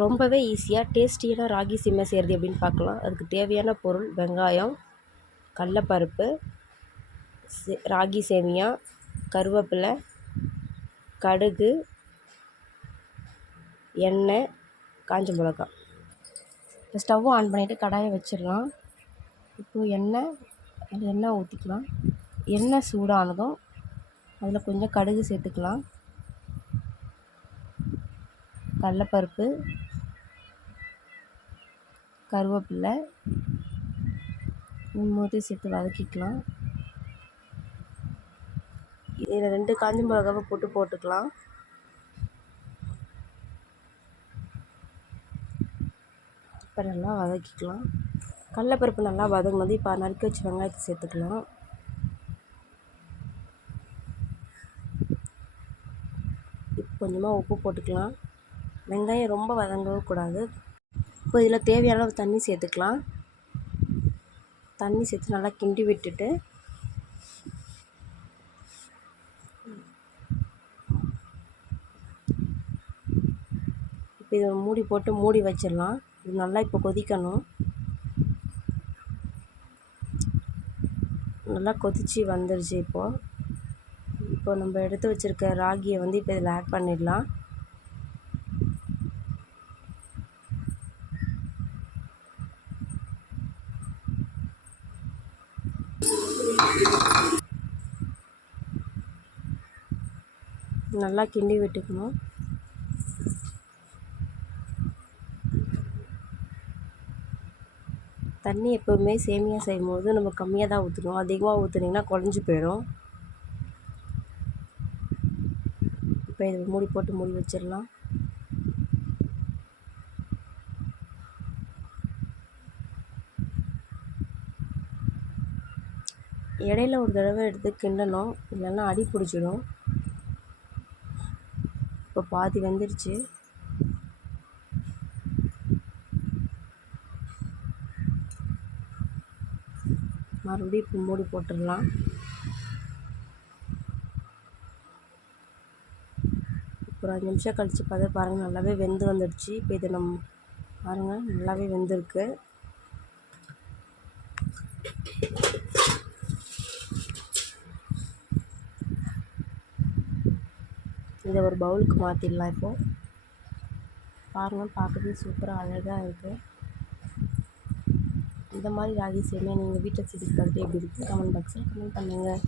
ரொம்பவே ஈஸியாக டேஸ்டியான ராகி சேமியா செய்கிறது எப்படின்னு பார்க்கலாம். அதுக்கு தேவையான பொருள் வெங்காயம், கடலப்பருப்பு, ராகி சேமியா, கருவேப்பிலை, கடுகு, எண்ணெய், காஞ்ச மிளகாய். இப்போ ஸ்டவ் ஆன் பண்ணிவிட்டு கடாயை வச்சிடலாம். இப்போது எண்ணெய் ஊற்றிக்கலாம். எண்ணெய் சூடானதும் அதில் கொஞ்சம் கடுகு சேர்த்துக்கலாம். கடலப்பருப்பு, கருவேப்பிலை மூணையும் சேர்த்து வதக்கிக்கலாம். இதில் 2 காஞ்ச மிளகாவை போட்டுக்கலாம். இப்போ நல்லா வதக்கிக்கலாம். கடலப்பருப்பு நல்லா வதங்கினது இப்போ நறுக்கி வச்ச வெங்காயத்தை சேர்த்துக்கலாம். இப்போ கொஞ்சமாக உப்பு போட்டுக்கலாம். வெங்காயம் ரொம்ப வதங்கவும் கூடாது. இப்போ இதில் தேவையான அளவு தண்ணி சேர்த்துக்கலாம். தண்ணி சேர்த்து நல்லா கிண்டி விட்டுட்டு இப்போ இதை மூடி போட்டு மூடி வச்சிடலாம். இது நல்லா இப்போ கொதிக்கணும். நல்லா கொதித்து வந்துடுச்சு. இப்போ நம்ம எடுத்து வச்சுருக்க ராகியை இப்போ இதில் ஆட் பண்ணிடலாம். நல்லா கிண்டி விட்டுக்கணும். தண்ணி எப்போவுமே சேமியா செய்யும்போது நம்ம கம்மியாக தான் ஊற்றணும். அதிகமாக ஊற்றுனீங்கன்னா குழஞ்சி போயிடும். இப்போ இதை மூடி போட்டு மூடி வச்சிடலாம். இடையில ஒரு தடவை எடுத்து கிண்டணும், இல்லைன்னா அடி பிடிச்சிடும். இப்போ பாதி வெந்துடுச்சு. மறுபடியும் இப்போ மூடி போட்டுடலாம். ஒரு 5 நிமிஷம் கழித்து பாருங்கள், நல்லாவே வெந்து வந்துடுச்சு. இப்போ இது பாருங்கள் நல்லாவே வெந்திருக்கு. இதை ஒரு பவுலுக்கு மாற்றிடலாம். இப்போது பாருங்கள், பார்க்கவே சூப்பராக அழகாக இருக்குது. இந்த மாதிரி ராகி சேமியா நீங்கள் வீட்டில் செஞ்சு பார்த்துட்டு எப்படி இருக்குது கமெண்ட் பாக்ஸில் கமெண்ட் பண்ணுங்கள்.